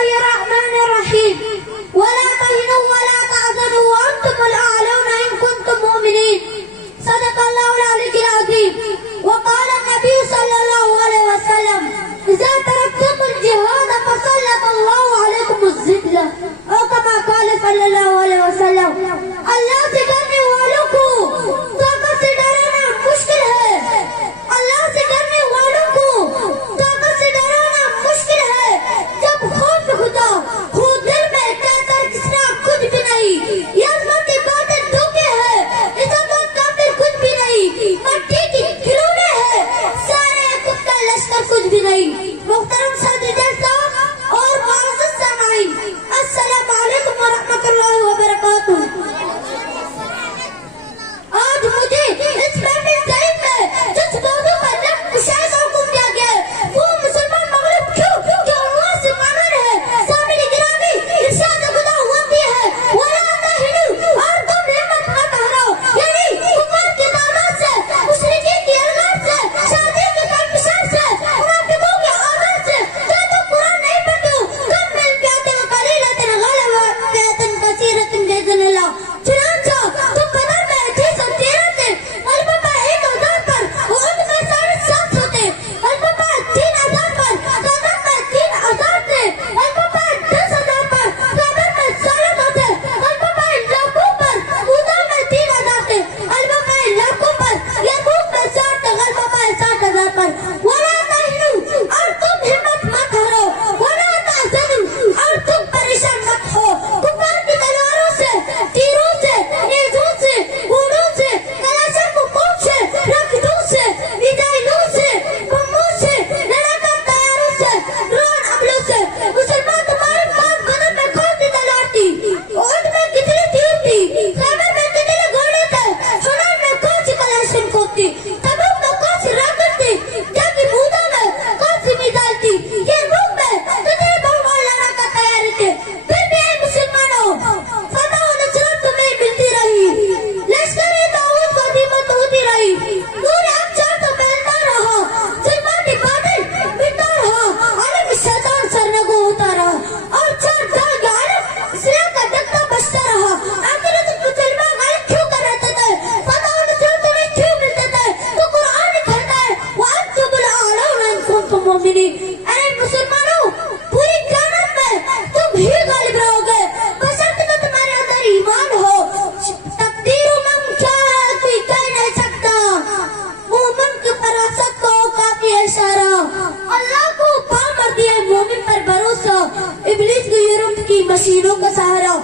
الله الرحمن الرحيم ولا تهنوا ولا تحزنوا وأنتم الأعلون إن كنتم مؤمنين صدق الله العلي العظيم. وقال النبي صلى الله عليه وسلم إذا تركتم الجهاد فسلط الله عليكم الذلة أو كما قال صلى الله عليه وسلم. اللہ سے ڈرنے والوں کو طاقت سے ڈرانا مشکل ہے. اللہ سے ڈرنے والوں کو طاقت سے ڈرانا مشکل ہے. جب خوف خدا خود دل میں کہتا ہے جس نے کچھ بھی نہیں. یہ عظمت کی باتیں دھوکے ہے. عزت اور کافر کچھ بھی نہیں. مٹی کی کھلونے ہے. سارے کتا لشکر کچھ بھی نہیں. محترم صدر جلسہ اور معزز سامعین، السلام علیکم ورحمۃ اللہ وبرکاتہ. آج مجھے اس محفل ضعیف میں جس موضوع پر شاید حکم دیا گیا ہے وہ مسلمان مغلوب کیوں جو اللہ سے مانن ہے. سامعین گرامی، ارشاد خدا ہوتی ہے وَلَا تَهِنُوا اور تم ہمت مت ہارو. یعنی کفار کی تعداد سے، مشرکین کی الغار سے، شادی کے کمپشن سے، منافقوں کے آدھار سے کیا تم قرآن نہیں پڑھتے ہو؟ کم مل پیاتے و قلیلۃ غلبت فئۃ کثیرۃ بإذن اللہ. چنانچہ تم بدر میں 613 تھے، غلبہ پہ 1000 پر، احد میں 750 تھے، غلبہ پہ 3000 پر، بدر میں 3000 تھے، غلبہ پہ 10,000 پر، خیبر میں 16 تھے، غلبہ پہ لاکھوں پر، اوضا میں 3000 تھے، غلبہ پہ لاکھوں پر، یرموک میں 60 تھے، غلبہ پہ 60,000 پر. وَلَا تَهِنُوا اور تم ہمت مت ہارو، وَلَا تَحْزَنُوا اور تم پریشان مت ہو. کفار کی تلواروں سے، تیروں سے، نیزوں سے، گھوڑوں سے، کلاشنکوف سے، راکٹوں سے، میزائلوں سے، بموں سے، لڑاکا طیاروں سے، ڈرون حملوں سے مسلمان تمہارے پاس بدر میں کون سی تلوار تھی؟ احد میں کتنی تیر تھی؟ خیبر میں کتنے گھوڑے تھے؟ حنین میں کون سی کلاشنکوف تھی؟ تبوک میں کون سی راکٹ تھی؟ جنگی مودا میں کون سی میزائل تھی؟ یرموک میں کتنے بم اور لڑاکا تیاری تھے؟ پھر بھی اے مسلمانوں، فتح و نصرت تمہیں ملتی رہی، لشکر طاغوت کو ہزیمت ہوتی رہی، نور ابصار تو پھیلتا رہا، ظلمات باطل مٹتا رہا، عالم شیطان سرنگوں ہوتا رہا، اور چار جہاں کا عالم اسلام کا دھکا بجتا رہا. آخرت مسلمان غالب کیوں کر رہتے تھے؟ فتح و نصرت تمہیں کیوں ملتے تھے؟ تو قرآن کہتا ہے وَأَنْتُمُ الْأَعْلَوْنَ إِن كُنتُم مُؤْمِنِينَ. اے مسلمانوں، پوری کائنات میں تم ہی غالب رہو گے بشرط کہ تمہارے اندر ایمان ہو. تقدیر من کیا کوئی کہہ نہیں سکتا، مومن کی فراست کو کافی اشارہ. اللہ کو پا کر دیا مومن پر بھروسہ، ابلیس کی یورپ کی مشینوں کا سہارا.